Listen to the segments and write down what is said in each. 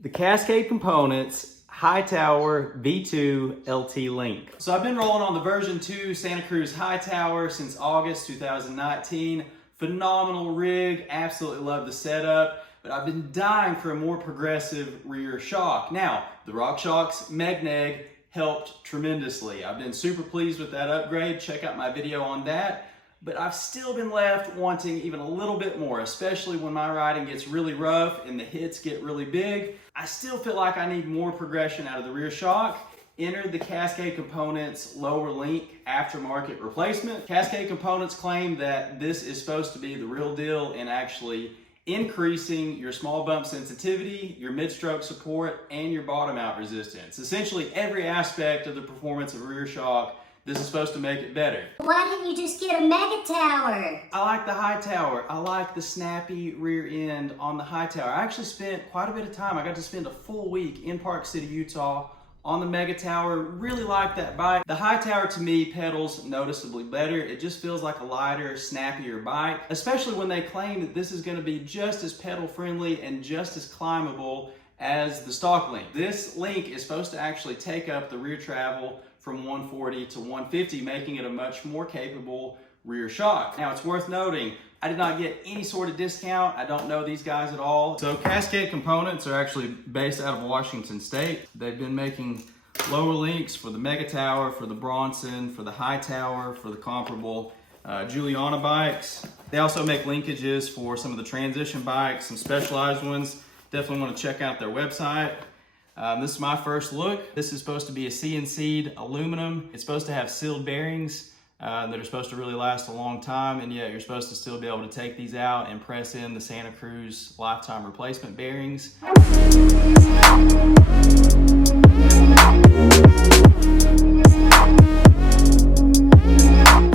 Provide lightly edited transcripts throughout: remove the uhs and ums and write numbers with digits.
The Cascade Components Hightower V2 LT Link. So I've been rolling on the version 2 Santa Cruz Hightower since August 2019. Phenomenal rig, absolutely love the setup, but I've been dying for a more progressive rear shock. Now, the RockShox Megneg helped tremendously. I've been super pleased with that upgrade. Check out my video on that. But I've still been left wanting even a little bit more, especially when my riding gets really rough and the hits get really big. I still feel like I need more progression out of the rear shock. Enter the Cascade Components lower link aftermarket replacement. Cascade Components claim that this is supposed to be the real deal in actually increasing your small bump sensitivity, your mid-stroke support, and your bottom out resistance. Essentially every aspect of the performance of rear shock, this is supposed to make it better. Why didn't you just get a Mega Tower? I like the Hightower. I like the snappy rear end on the Hightower. I actually spent quite a bit of time. I got to spend a full week in Park City, Utah on the Mega Tower. Really like that bike. The Hightower to me pedals noticeably better. It just feels like a lighter, snappier bike, especially when they claim that this is going to be just as pedal friendly and just as climbable as the stock Link. This Link is supposed to actually take up the rear travel from 140 to 150, making it a much more capable rear shock. Now, it's worth noting, I did not get any sort of discount. I don't know these guys at all. So Cascade Components are actually based out of Washington State. They've been making lower links for the Mega Tower, for the Bronson, for the Hightower, for the comparable Juliana bikes. They also make linkages for some of the transition bikes, some specialized ones. Definitely want to check out their website. This is my first look. This is supposed to be a CNC'd aluminum. It's supposed to have sealed bearings that are supposed to really last a long time, and yet you're supposed to still be able to take these out and press in the Santa Cruz lifetime replacement bearings.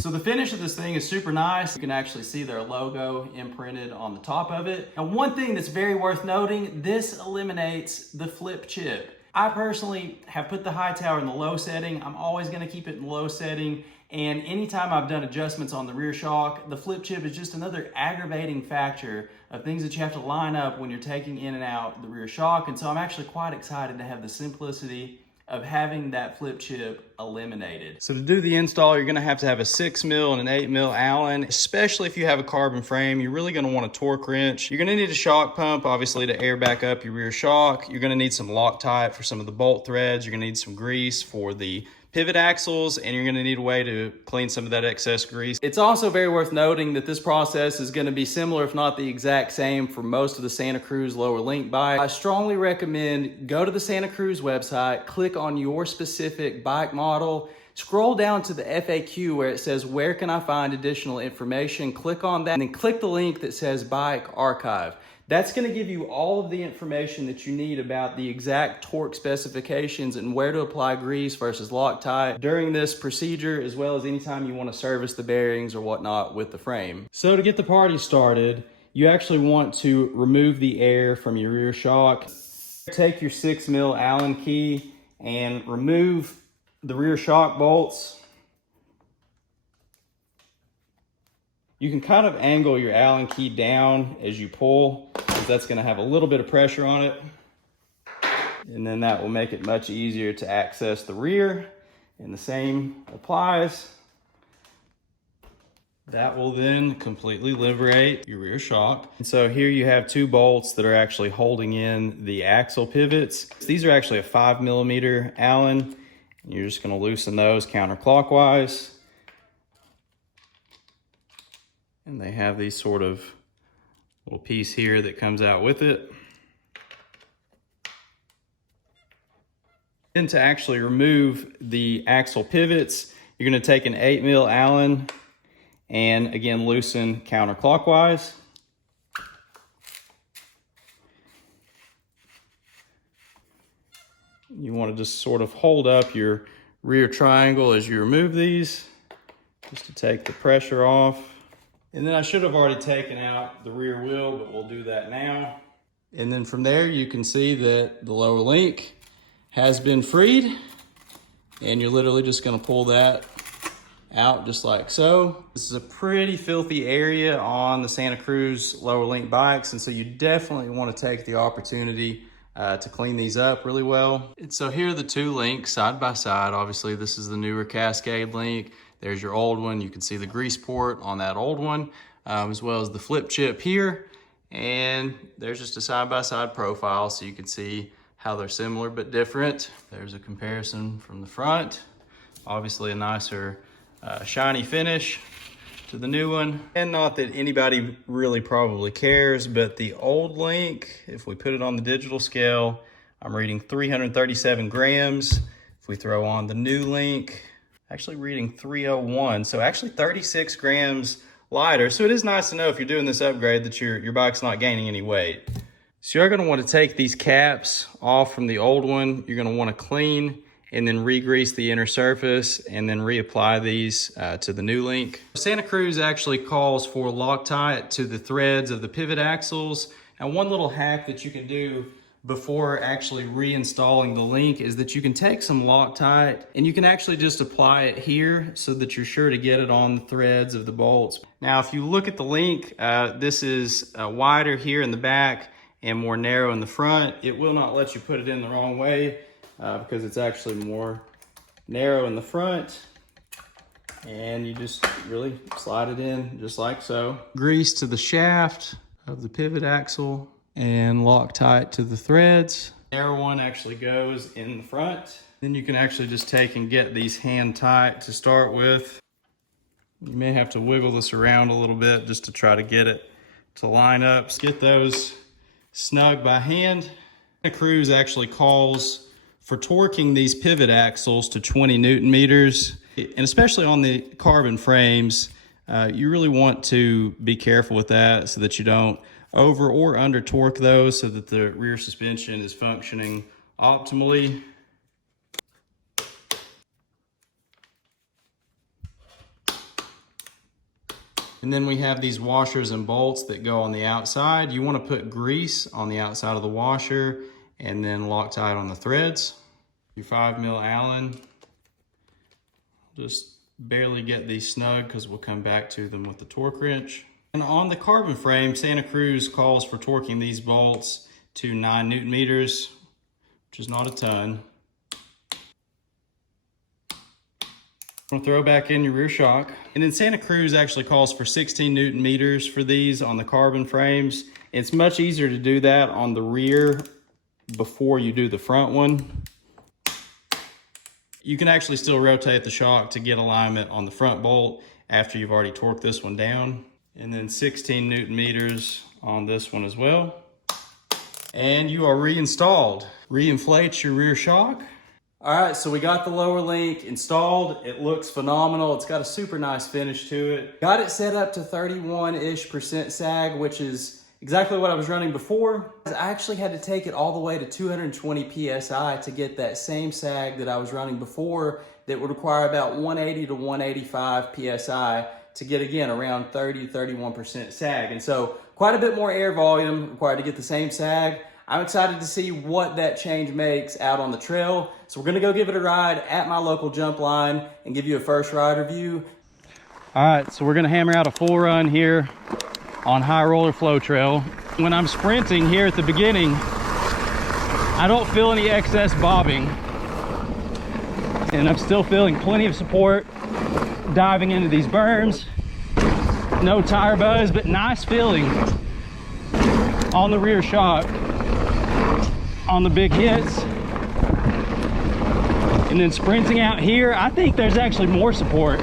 So the finish of this thing is super nice. You can actually see their logo imprinted on the top of it. And one thing that's very worth noting, this eliminates the flip chip. I personally have put the Hightower in the low setting. I'm always gonna keep it in the low setting. And anytime I've done adjustments on the rear shock, the flip chip is just another aggravating factor of things that you have to line up when you're taking in and out the rear shock. And so I'm actually quite excited to have the simplicity of having that flip chip eliminated. So to do the install, you're gonna have a 6mm and an 8mm Allen, especially if you have a carbon frame. You're really gonna want a torque wrench. You're gonna need a shock pump, obviously, to air back up your rear shock. You're gonna need some Loctite for some of the bolt threads. You're gonna need some grease for the pivot axles, and you're gonna need a way to clean some of that excess grease. It's also very worth noting that this process is gonna be similar, if not the exact same, for most of the Santa Cruz lower link bikes. I strongly recommend go to the Santa Cruz website, click on your specific bike model, scroll down to the FAQ where it says, where can I find additional information? Click on that, and then click the link that says Bike Archive. That's gonna give you all of the information that you need about the exact torque specifications and where to apply grease versus Loctite during this procedure, as well as anytime you wanna service the bearings or whatnot with the frame. So to get the party started, you actually want to remove the air from your rear shock. Take your 6mm Allen key and remove the rear shock bolts. You can kind of angle your Allen key down as you pull, because that's going to have a little bit of pressure on it. And then that will make it much easier to access the rear. And the same applies. That will then completely liberate your rear shock. And so here you have two bolts that are actually holding in the axle pivots. These are actually a 5mm Allen. You're just going to loosen those counterclockwise. And they have these sort of little piece here that comes out with it. Then to actually remove the axle pivots, you're going to take an 8mm Allen and again loosen counterclockwise. You want to just sort of hold up your rear triangle as you remove these, just to take the pressure off. And then I should have already taken out the rear wheel, but we'll do that now. And then from there, you can see that the lower link has been freed, and you're literally just gonna pull that out just like so. This is a pretty filthy area on the Santa Cruz lower link bikes, and so you definitely want to take the opportunity to clean these up really well. And so here are the two links side by side. Obviously, this is the newer Cascade link. There's your old one. You can see the grease port on that old one, as well as the flip chip here. And there's just a side-by-side profile so you can see how they're similar but different. There's a comparison from the front. Obviously a nicer shiny finish to the new one. And not that anybody really probably cares, but the old link, if we put it on the digital scale, I'm reading 337 grams. If we throw on the new link, actually reading 301. So actually 36 grams lighter. So it is nice to know if you're doing this upgrade that your bike's not gaining any weight. So you're gonna want to take these caps off from the old one. You're gonna want to clean and then re-grease the inner surface and then reapply these to the new link. Santa Cruz actually calls for Loctite to the threads of the pivot axles. And one little hack that you can do before actually reinstalling the link is that you can take some Loctite and you can actually just apply it here so that you're sure to get it on the threads of the bolts. Now, if you look at the link, this is wider here in the back and more narrow in the front. It will not let you put it in the wrong way because it's actually more narrow in the front. And you just really slide it in just like so. Grease to the shaft of the pivot axle and Loctite to the threads. Narrow one actually goes in the front. Then you can actually just take and get these hand tight to start with. You may have to wiggle this around a little bit just to try to get it to line up. Get those snug by hand. Santa Cruz actually calls for torquing these pivot axles to 20 Newton meters. And especially on the carbon frames, you really want to be careful with that so that you don't over or under torque those so that the rear suspension is functioning optimally. And then we have these washers and bolts that go on the outside. You want to put grease on the outside of the washer and then Loctite on the threads. Your 5mm Allen. Just barely get these snug because we'll come back to them with the torque wrench. And on the carbon frame, Santa Cruz calls for torquing these bolts to 9 Newton meters, which is not a ton. We'll throw back in your rear shock. And then Santa Cruz actually calls for 16 Newton meters for these on the carbon frames. It's much easier to do that on the rear before you do the front one. You can actually still rotate the shock to get alignment on the front bolt after you've already torqued this one down. And then 16 Newton meters on this one as well. And you are reinstalled. Reinflate your rear shock. All right, so we got the lower link installed. It looks phenomenal. It's got a super nice finish to it. Got it set up to 31-ish% sag, which is exactly what I was running before. I actually had to take it all the way to 220 PSI to get that same sag that I was running before that would require about 180 to 185 PSI to get, again, around 30-31% sag. And so quite a bit more air volume required to get the same sag. I'm excited to see what that change makes out on the trail. So we're gonna go give it a ride at my local jump line and give you a first ride review. All right, so we're gonna hammer out a full run here on High Roller Flow Trail. When I'm sprinting here at the beginning, I don't feel any excess bobbing. And I'm still feeling plenty of support diving into these berms. No tire buzz, but nice feeling on the rear shock on the big hits. And then sprinting out here, I think there's actually more support.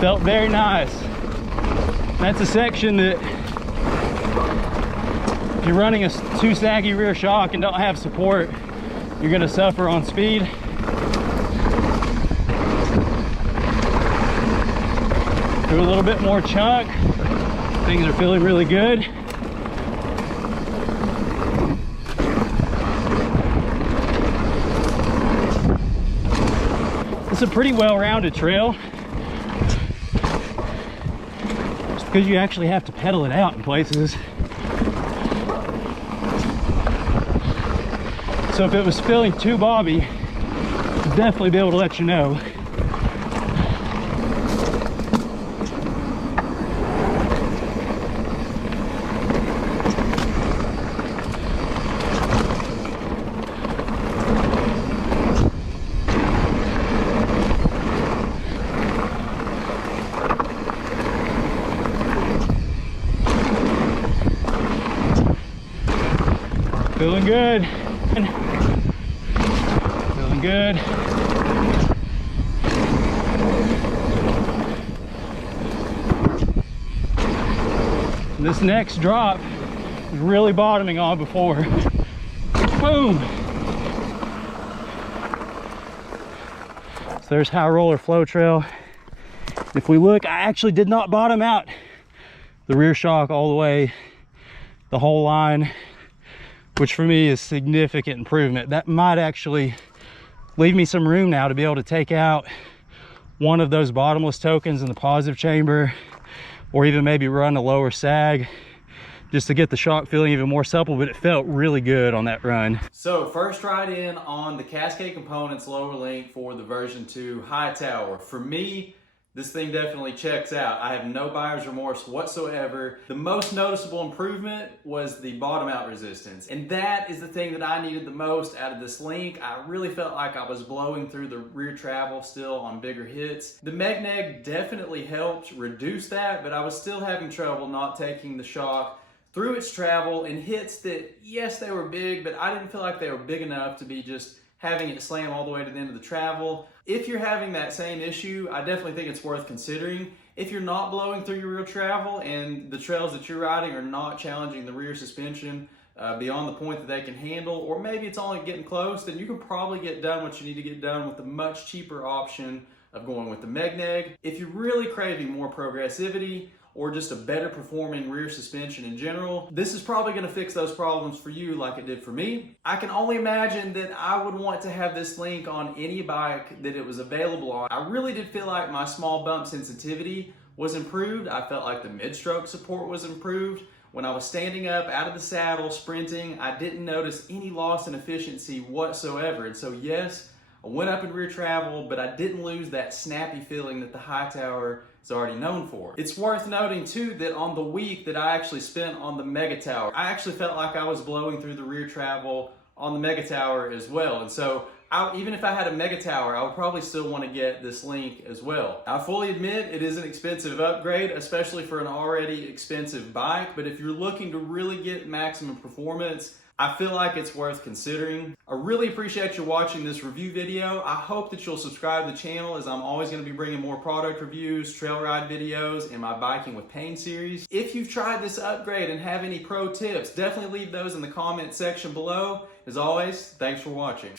Felt very nice. That's a section that if you're running a too saggy rear shock and don't have support, you're gonna suffer on speed. Do a little bit more chunk. Things are feeling really good. It's a pretty well-rounded trail. Just because you actually have to pedal it out in places. So if it was feeling too bobby, I'd definitely be able to let you know. Feeling good. Feeling good. This next drop is really bottoming on before. Boom! So there's High Roller Flow Trail. If we look, I actually did not bottom out the rear shock all the way, the whole line, which for me is significant improvement. That might actually leave me some room now to be able to take out one of those bottomless tokens in the positive chamber, or even maybe run a lower sag just to get the shock feeling even more supple, but it felt really good on that run. So first ride in on the Cascade Components lower link for the version 2 Hightower. For me, this thing definitely checks out. I have no buyer's remorse whatsoever. The most noticeable improvement was the bottom out resistance. And that is the thing that I needed the most out of this link. I really felt like I was blowing through the rear travel still on bigger hits. The Megneg definitely helped reduce that, but I was still having trouble not taking the shock through its travel in hits that, yes, they were big, but I didn't feel like they were big enough to be just having it slam all the way to the end of the travel. If you're having that same issue, I definitely think it's worth considering. If you're not blowing through your rear travel and the trails that you're riding are not challenging the rear suspension beyond the point that they can handle, or maybe it's only getting close, then you can probably get done what you need to get done with the much cheaper option of going with the Megneg. If you're really craving more progressivity, or just a better performing rear suspension in general, this is probably gonna fix those problems for you like it did for me. I can only imagine that I would want to have this link on any bike that it was available on. I really did feel like my small bump sensitivity was improved. I felt like the mid-stroke support was improved. When I was standing up out of the saddle, sprinting, I didn't notice any loss in efficiency whatsoever. And so yes, I went up in rear travel, but I didn't lose that snappy feeling that the Hightower is already known for. It's worth noting too that on the week that I actually spent on the Mega Tower, I actually felt like I was blowing through the rear travel on the Mega Tower as well. And so even if I had a Mega Tower, I would probably still want to get this link as well. I fully admit it is an expensive upgrade, especially for an already expensive bike, but if you're looking to really get maximum performance, I feel like it's worth considering. I really appreciate you watching this review video. I hope that you'll subscribe to the channel, as I'm always going to be bringing more product reviews, trail ride videos, and my Biking with Pain series. If you've tried this upgrade and have any pro tips, definitely leave those in the comment section below. As always, thanks for watching.